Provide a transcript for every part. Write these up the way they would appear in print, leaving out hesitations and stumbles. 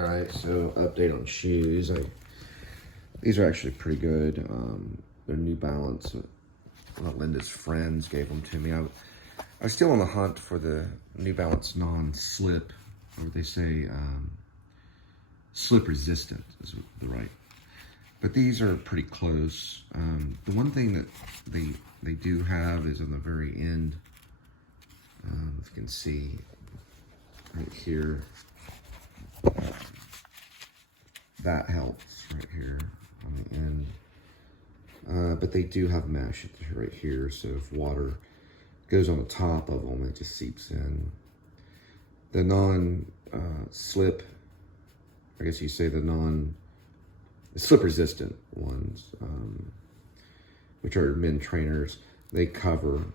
All right, so update on shoes. These are actually pretty good. They're New Balance. One of Linda's friends gave them to me. I was still on the hunt for the New Balance non-slip, or they say slip resistant is the right. But these are pretty close. The one thing that they do have is on the very end. If you can see right here, that helps right here on the end. But they do have mesh right here, so if water goes on the top of them, it just seeps in. The non-slip, I guess you say the slip resistant ones, which are men trainers, they cover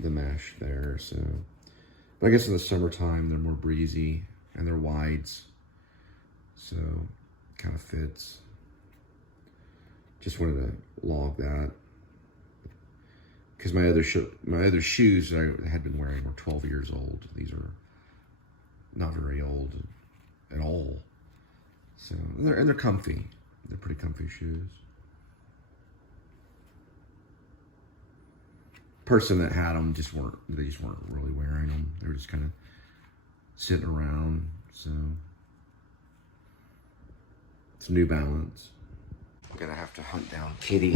the mesh there. So, but I guess in the summertime they're more breezy and they're wides, so kind of fits. Just wanted to log that because my other shoes that I had been wearing were 12 years old. These are not very old at all. So and they're comfy. They're pretty comfy shoes. Person that had them just weren't really wearing them. They were just kind of sitting around. So it's New Balance. I'm gonna have to hunt down Kitty.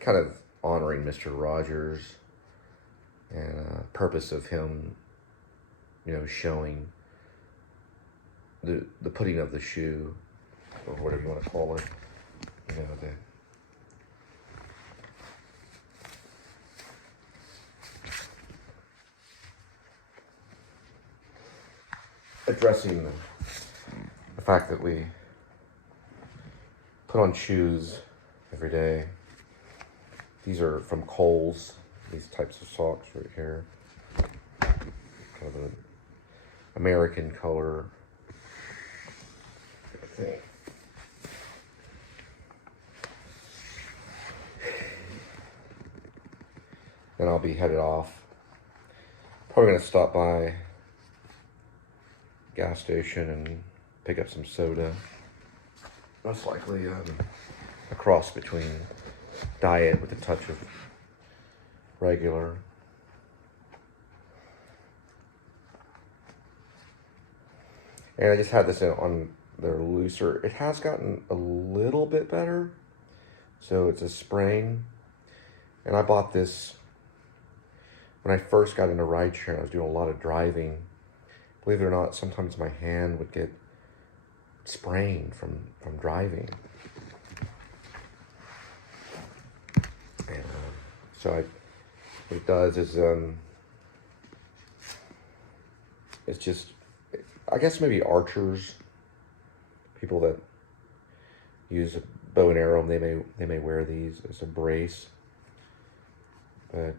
Kind of honoring Mr. Rogers and purpose of him, showing the putting of the shoe, or whatever you want to call it, addressing the fact that we put on shoes every day. These are from Cole's, these types of socks right here. Kind of an American color, I think. Then I'll be headed off. Probably gonna stop by gas station and pick up some soda. Most likely a cross between diet with a touch of regular. And I just had this on their looser. It has gotten a little bit better. So it's a spring. And I bought this when I first got into rideshare. I was doing a lot of driving. Believe it or not, sometimes my hand would get sprained from driving. And so what it does is it's just, I guess maybe archers, people that use a bow and arrow, they may wear these as a brace, but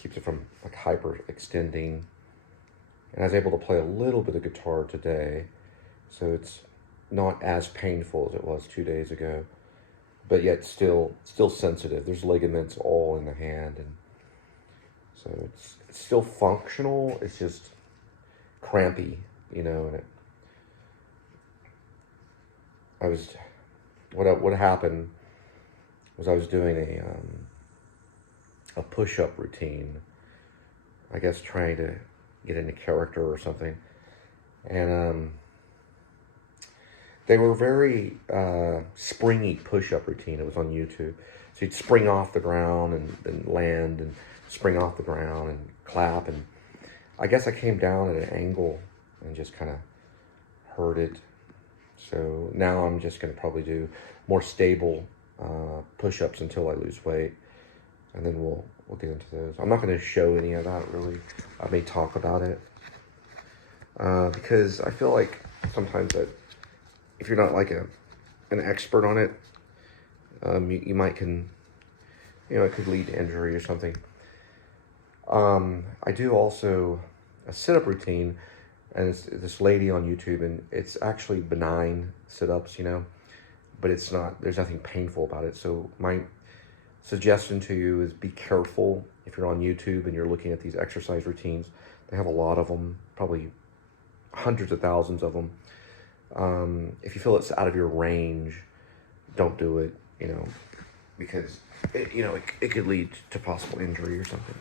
keeps it from like hyper extending. And I was able to play a little bit of guitar today, so it's not as painful as it was 2 days ago, but yet still sensitive. There's ligaments all in the hand, and so it's still functional. It's just crampy, and what happened was I was doing a push-up routine, I guess trying to get into character or something, and they were very springy push-up routine. It was on YouTube, so you'd spring off the ground and then land and spring off the ground and clap, and I guess I came down at an angle and just kind of hurt it. So now I'm just going to probably do more stable push-ups until I lose weight, and then we'll get into those. I'm not going to show any of that really. I may talk about it because I feel like sometimes that if you're not like an expert on it, you might it could lead to injury or something. I do also a sit-up routine, and it's this lady on YouTube, and it's actually benign sit-ups, but it's not, there's nothing painful about it. So suggestion to you is be careful if you're on YouTube and you're looking at these exercise routines. They have a lot of them, probably hundreds of thousands of them. If you feel it's out of your range, don't do it, you know, because it could lead to possible injury or something.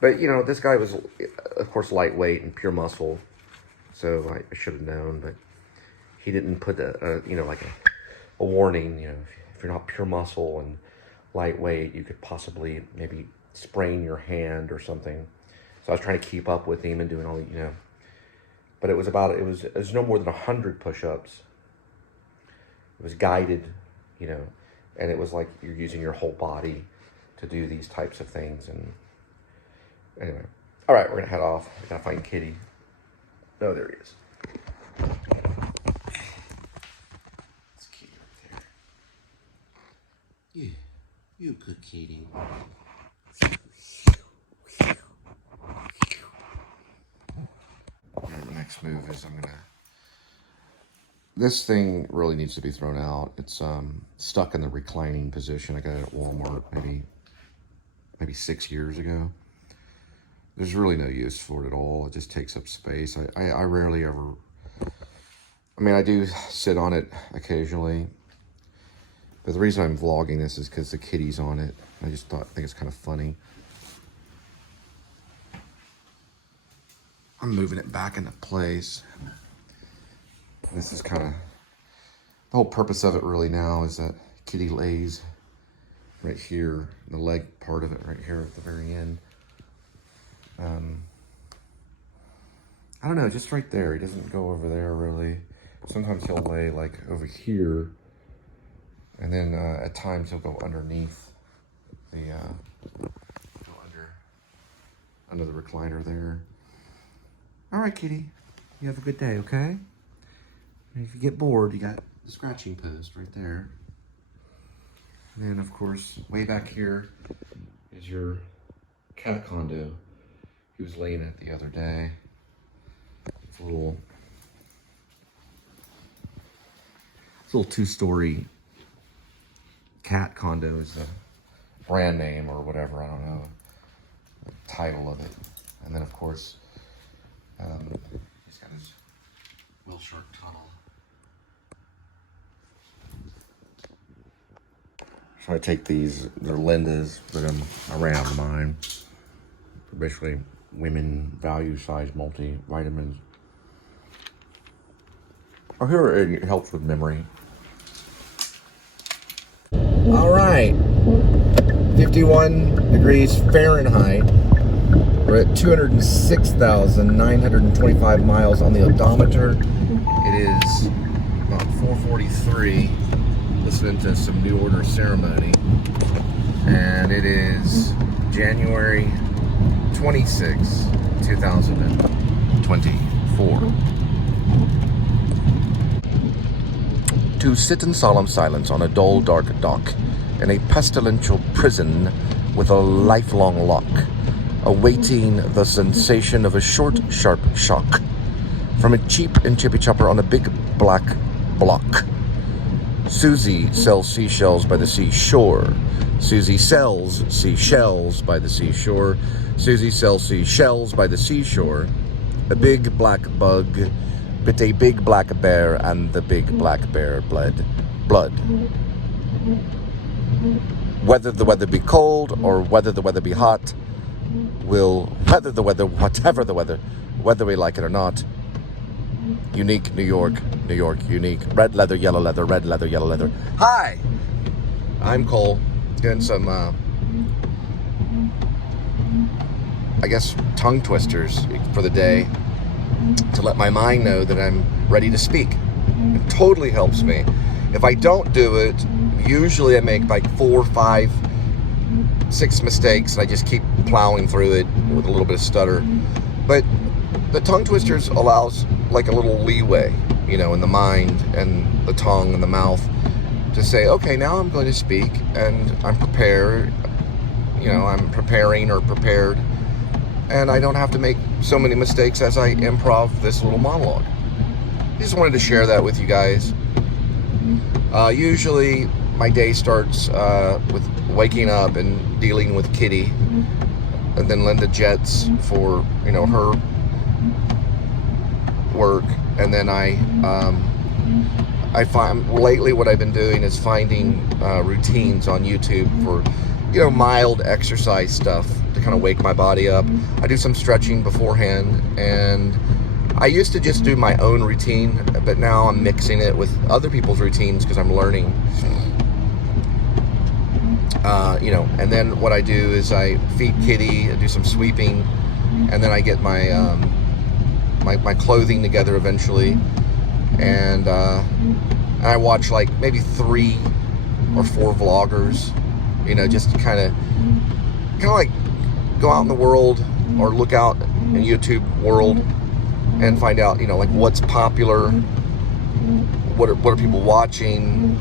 But, you know, this guy was, of course, lightweight and pure muscle, so I should have known, but he didn't put a warning, you know, if you're not pure muscle and lightweight, you could possibly maybe sprain your hand or something. So I was trying to keep up with him and doing all, you know, but it was no more than 100 push-ups. It was guided, you know, and it was like you're using your whole body to do these types of things. And anyway, all right, we're gonna head off. We gotta find Kitty. Oh, there he is. It's Kitty right there. Yeah, you're a good Kitty. The next move is this thing really needs to be thrown out. It's stuck in the reclining position. I got it at Walmart maybe 6 years ago. There's really no use for it at all. It just takes up space. I rarely ever, I mean, I do sit on it occasionally, but the reason I'm vlogging this is because the kitty's on it. I think it's kind of funny. I'm moving it back into place. This is kind of, the whole purpose of it really now is that Kitty lays right here, the leg part of it right here at the very end. I don't know, just right there. He doesn't go over there really. Sometimes he'll lay like over here, and then at times he'll go underneath the, under the recliner there. All right, Kitty, you have a good day, okay? And if you get bored, you got the scratching post right there. And then, of course, way back here is your cat condo. He was laying in it the other day. It's a little two-story cat condo is the brand name or whatever, I don't know, the title of it. And then, of course, he's got his whale shark tunnel. So I take these, they're Linda's, but I ran out of mine. They're basically women value size multivitamins. Oh, here it helps with memory. All right, 51 degrees Fahrenheit. We're at 206,925 miles on the odometer. It is about 4:43. Listening to some New Order ceremony, and it is January 26, 2024. To sit in solemn silence on a dull, dark dock in a pestilential prison with a lifelong lock, awaiting the sensation of a short, sharp shock from a cheap and chippy chopper on a big black block. Susie sells seashells by the seashore. Susie sells seashells by the seashore. Susie sells seashells by the seashore. A big black bug bit a big black bear, and the big black bear bled blood. Whether the weather be cold or whether the weather be hot, we'll weather the weather, whatever the weather, whether we like it or not. Unique New York, New York, unique. Red leather, yellow leather, red leather, yellow leather. Hi, I'm Cole. Doing some, I guess, tongue twisters for the day to let my mind know that I'm ready to speak. It totally helps me. If I don't do it, usually I make like 4, 5, 6 mistakes, and I just keep plowing through it with a little bit of stutter. But the tongue twisters allows like a little leeway, you know, in the mind and the tongue and the mouth to say, okay, now I'm going to speak and I'm prepared, you know, I'm preparing or prepared, and I don't have to make so many mistakes as I improv this little monologue. I just wanted to share that with you guys. Usually my day starts with waking up and dealing with Kitty, and then Linda jets for, you know, her work, and then I find lately what I've been doing is finding routines on YouTube for, you know, mild exercise stuff to kind of wake my body up. I do some stretching beforehand, and I used to just do my own routine, but now I'm mixing it with other people's routines because I'm learning. You know, and then what I do is I feed Kitty, I do some sweeping, and then I get my my clothing together eventually, and I watch like maybe 3 or 4 vloggers, you know, just to kind of like go out in the world or look out in YouTube world and find out, you know, like what's popular, what are people watching,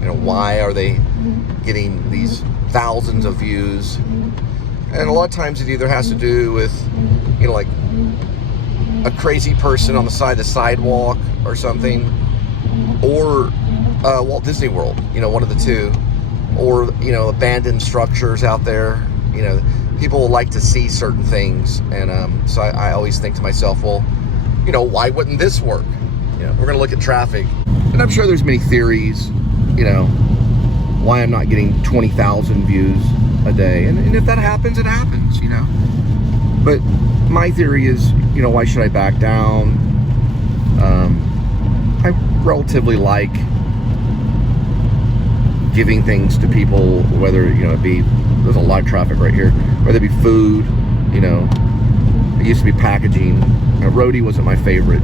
you know, why are they getting these thousands of views. And a lot of times it either has to do with, you know, like a crazy person on the side of the sidewalk or something, or Walt Disney World, you know, one of the two, or, you know, abandoned structures out there. You know, people like to see certain things, and so I always think to myself, well, you know, why wouldn't this work? You know, we're gonna look at traffic, and I'm sure there's many theories, you know, why I'm not getting 20,000 views a day, and if that happens, it happens, you know. But my theory is, you know, why should I back down? I relatively like giving things to people, whether, you know, it be, there's a lot of traffic right here, whether it be food, you know, it used to be packaging. Roadie wasn't my favorite,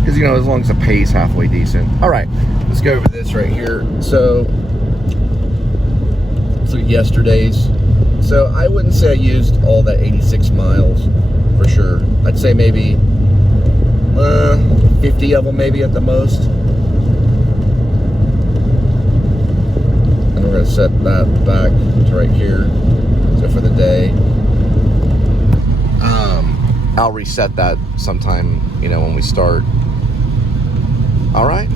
because, you know, as long as the pay's halfway decent. All right, let's go over this right here. So yesterday's. So I wouldn't say I used all that 86 miles for sure. I'd say maybe 50 of them maybe at the most. And we're going to set that back to right here. So for the day, I'll reset that sometime, you know, when we start. All right,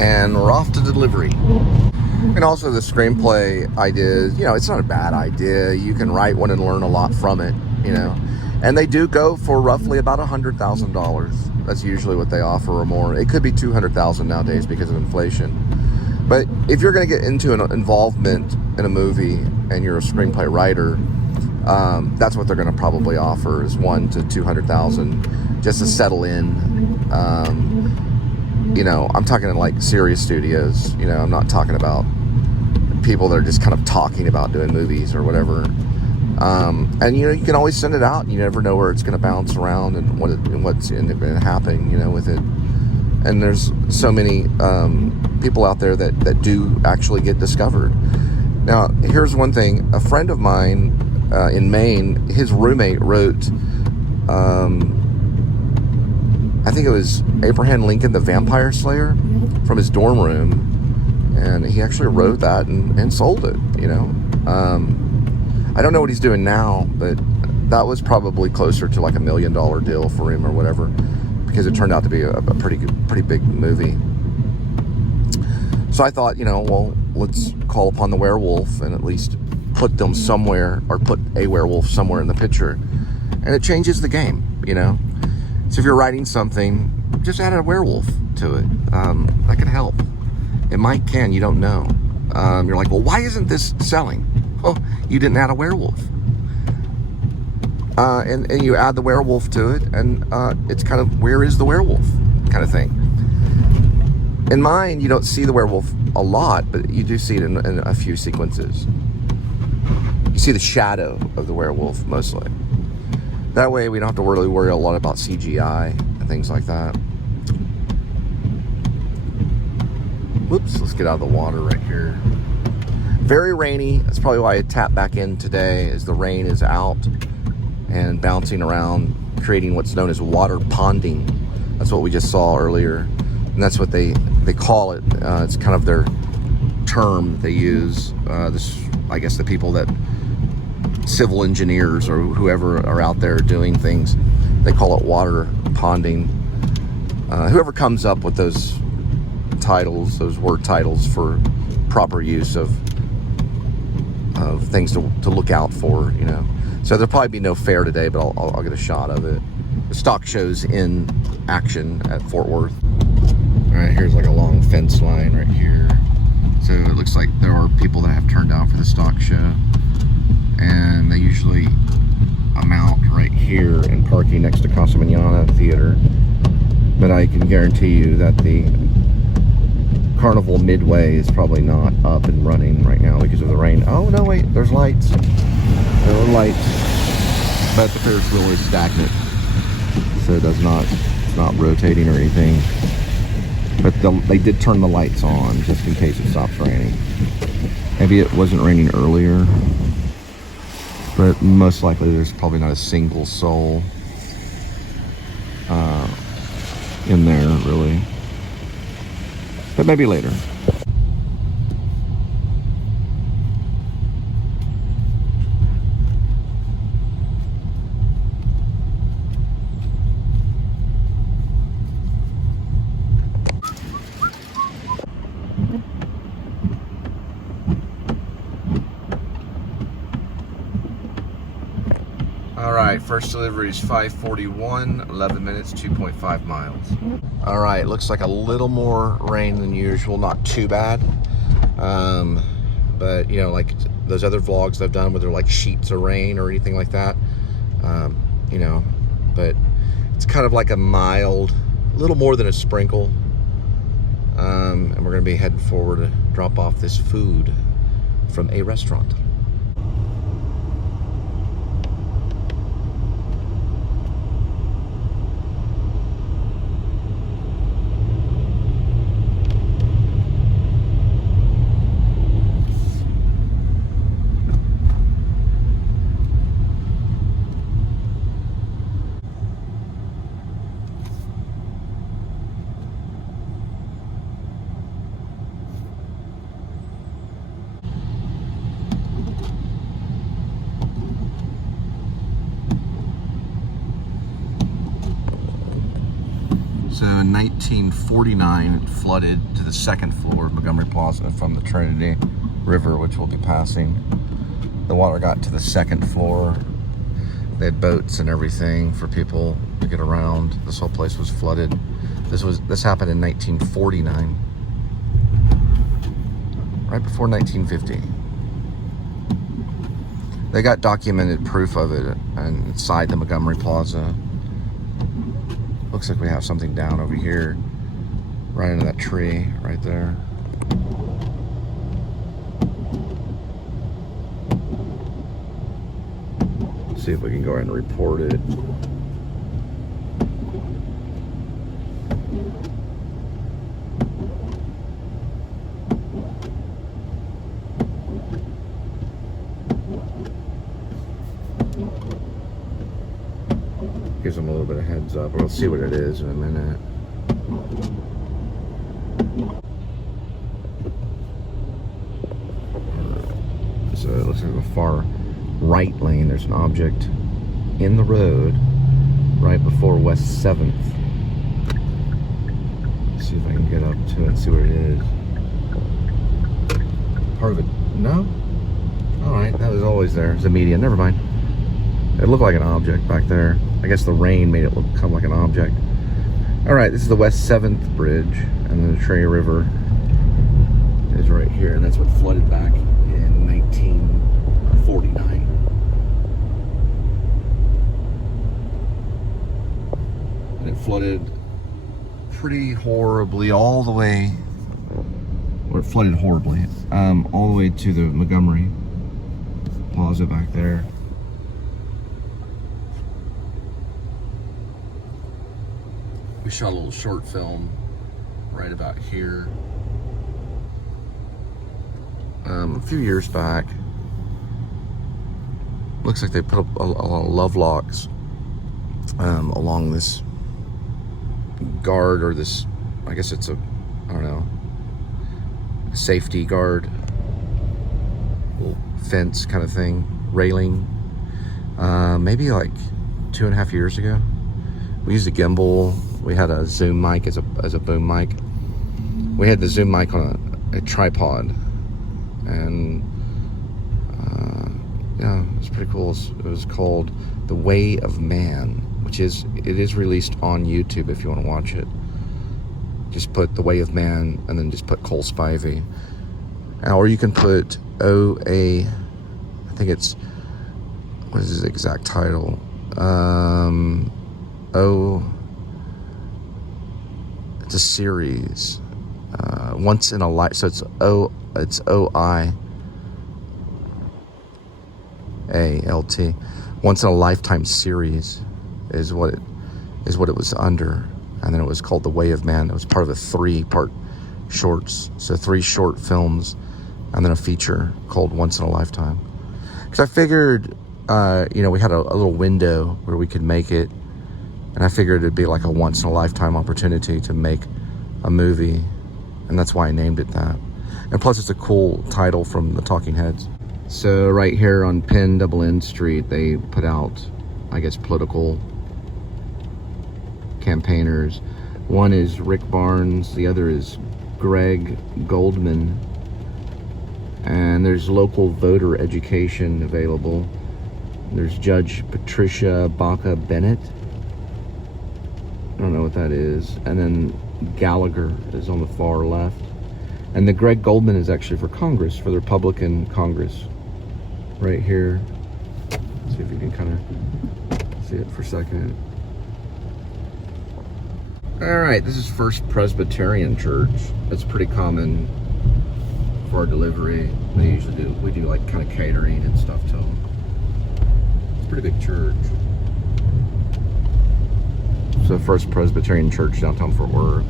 and we're off to delivery. And also the screenplay idea, you know, it's not a bad idea. You can write one and learn a lot from it, you know. And they do go for roughly about $100,000. That's usually what they offer, or more. It could be $200,000 nowadays because of inflation. But if you're going to get into an involvement in a movie and you're a screenplay writer, that's what they're going to probably offer, is $100,000 to $200,000 just to settle in. You know, I'm talking like serious studios. You know, I'm not talking about people that are just kind of talking about doing movies or whatever. And, you know, you can always send it out, and you never know where it's going to bounce around and what's happening, you know, with it. And there's so many people out there that do actually get discovered. Now, here's one thing. A friend of mine in Maine, his roommate wrote, I think it was Abraham Lincoln, the Vampire Slayer, from his dorm room. And he actually wrote that and sold it, you know. I don't know what he's doing now, but that was probably closer to like $1 million deal for him or whatever, because it turned out to be a pretty big movie. So I thought, you know, well, let's call upon the werewolf and at least put them somewhere, or put a werewolf somewhere in the picture. And it changes the game, you know. So if you're writing something, just add a werewolf to it. That can help. It might can, you don't know. You're like, well, why isn't this selling? Well, you didn't add a werewolf. And you add the werewolf to it, and it's kind of, where is the werewolf kind of thing. In mine, you don't see the werewolf a lot, but you do see it in a few sequences. You see the shadow of the werewolf mostly. That way we don't have to really worry a lot about CGI and things like that. Whoops, let's get out of the water right here. Very rainy. That's probably why I tapped back in today, is the rain is out and bouncing around, creating what's known as water ponding. That's what we just saw earlier. And that's what they call it. It's kind of their term they use. I guess the people that, civil engineers or whoever are out there doing things, they call it water ponding. Whoever comes up with those titles, those word titles for proper use of things to look out for, you know. So there'll probably be no fair today, but I'll get a shot of it. The stock show's in action at Fort Worth. All right, here's like a long fence line right here. So it looks like there are people that have turned out for the stock show, and they usually amount right here in parking next to Casa Manana Theater. But I can guarantee you that the Carnival Midway is probably not up and running right now because of the rain. Oh no, wait, there's lights. There are lights, but the Ferris wheel is stagnant, so it's not rotating or anything. But they did turn the lights on just in case it stops raining. Maybe it wasn't raining earlier, but most likely there's probably not a single soul in there, really. But maybe later. All right, first delivery is 5:41, 11 minutes, 2.5 miles. All right, looks like a little more rain than usual, not too bad. But you know, like those other vlogs I've done where they're like sheets of rain or anything like that, you know, but it's kind of like a mild, a little more than a sprinkle. And we're gonna be heading forward to drop off this food from a restaurant. So in 1949, it flooded to the second floor of Montgomery Plaza from the Trinity River, which we'll be passing. The water got to the second floor. They had boats and everything for people to get around. This whole place was flooded. This happened in 1949, right before 1950. They got documented proof of it inside the Montgomery Plaza. Looks like we have something down over here, right into that tree right there. See if we can go ahead and report it. Gives them a little bit of heads up. We'll see what it is in a minute. So it looks like the far right lane, there's an object in the road right before West 7th. Let's see if I can get up to it and see what it is. Part of it? No? Alright, that was always there. It's a median. Never mind. It looked like an object back there. I guess the rain made it come like an object. Alright, this is the West 7th Bridge, and then the Trinity River is right here, and that's what flooded back in 1949. And it flooded pretty horribly all the way, or it flooded horribly, all the way to the Montgomery Plaza back there. We shot a little short film right about here a few years back. Looks like they put up a lot of love locks along this guard, or this, I guess it's a, I don't know, a safety guard, little fence kind of thing, railing. Maybe like 2.5 years ago. We used a gimbal. We had a Zoom mic as a boom mic. We had the Zoom mic on a tripod, and yeah, it's pretty cool. It was called The Way of Man, which is released on YouTube if you want to watch it. Just put The Way of Man and then just put Cole Spivey. Or you can put I think it's, what is his exact title? It's a series. Once in a life, so it's OIALT. Once in a Lifetime series is what it was under, and then it was called The Way of Man. It was part of a 3-part shorts, so 3 short films, and then a feature called Once in a Lifetime. Because I figured, we had a little window where we could make it, and I figured it'd be like a once in a lifetime opportunity to make a movie, and that's why I named it that. And plus, it's a cool title from the Talking Heads. So right here on Penn Double N Street, they put out, I guess, political campaigners. One is Rick Barnes, the other is Greg Goldman, and there's local voter education available. There's Judge Patricia Baca Bennett. I don't know what that is. And then Gallagher is on the far left. And the Greg Goldman is actually for Congress, for the Republican Congress. Right here. See if you can kind of see it for a second. All right, this is First Presbyterian Church. That's pretty common for our delivery. We do like kind of catering and stuff to them. It's a pretty big church. So First Presbyterian Church, downtown Fort Worth.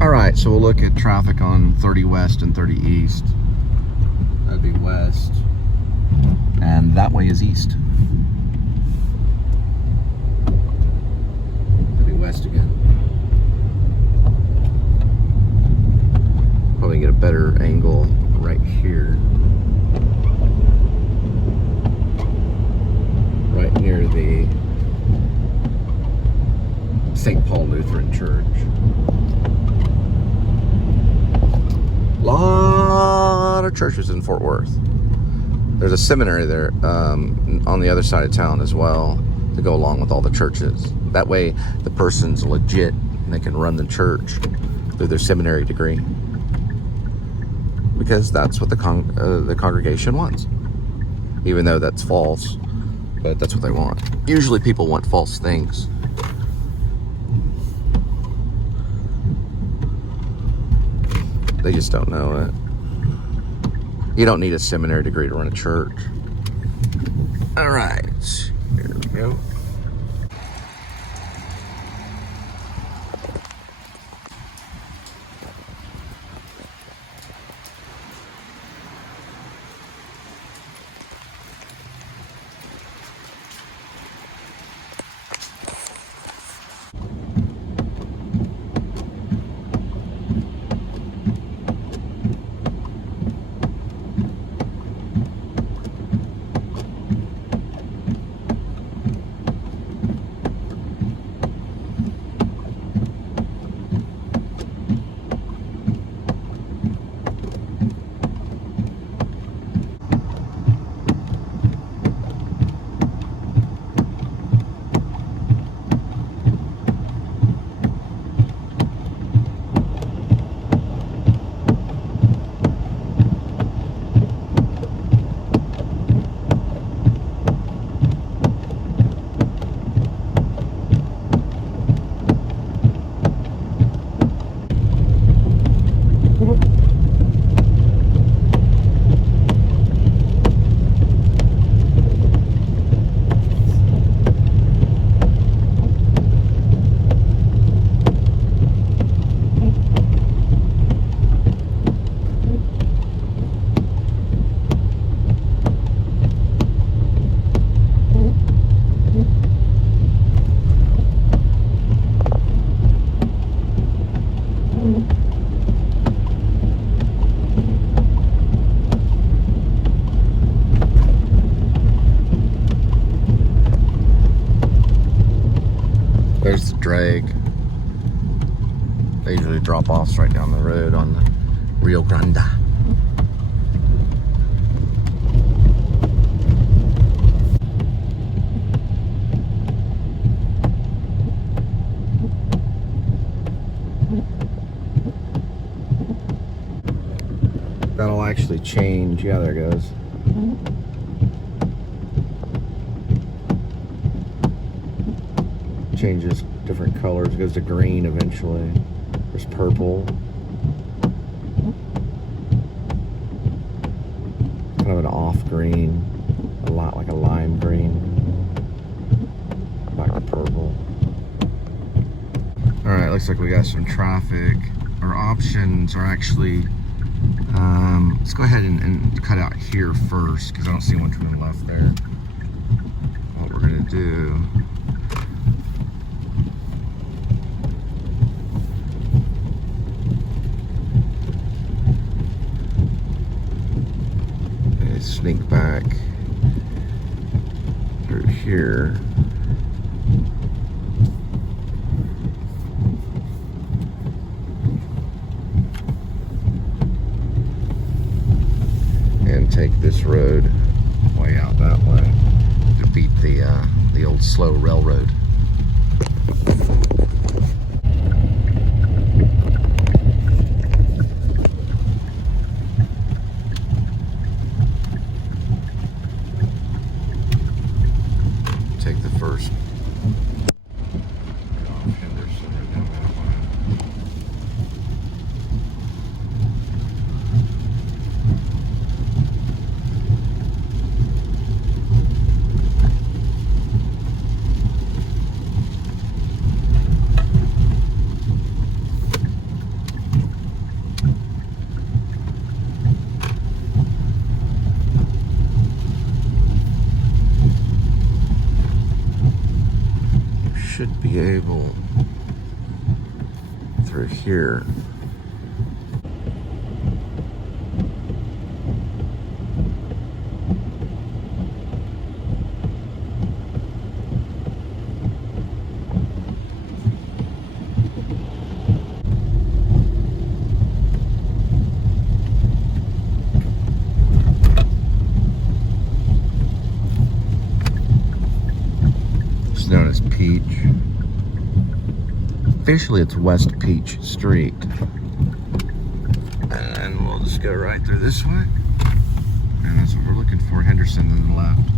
All right, so we'll look at traffic on 30 West and 30 East. That'd be west, and that way is east. That'd be west again. Probably get a better angle right here. Right near the St. Paul Lutheran Church. Lot of churches in Fort Worth. There's a seminary there on the other side of town as well to go along with all the churches. That way the person's legit and they can run the church through their seminary degree, because that's what the congregation wants, even though that's false, but that's what they want. Usually people want false things. They just don't know it. You don't need a seminary degree to run a church. All right, here we go. drag. They usually drop offs right down the road on the Rio Grande. That'll actually change. Yeah, there it goes. Changes different colors. It goes to green eventually. There's purple. Kind of an off green. A lot like a lime green. Back to purple. Alright, looks like we got some traffic. Our options are actually... let's go ahead and cut out here first because I don't see one to the left there. What we're going to do... sneak back through here. And take this road way out that way to beat the old slow railroad. Take the first. Should be able through here. It's known as Peach. Officially, it's West Peach Street. And we'll just go right through this way. And that's what we're looking for, Henderson on the left.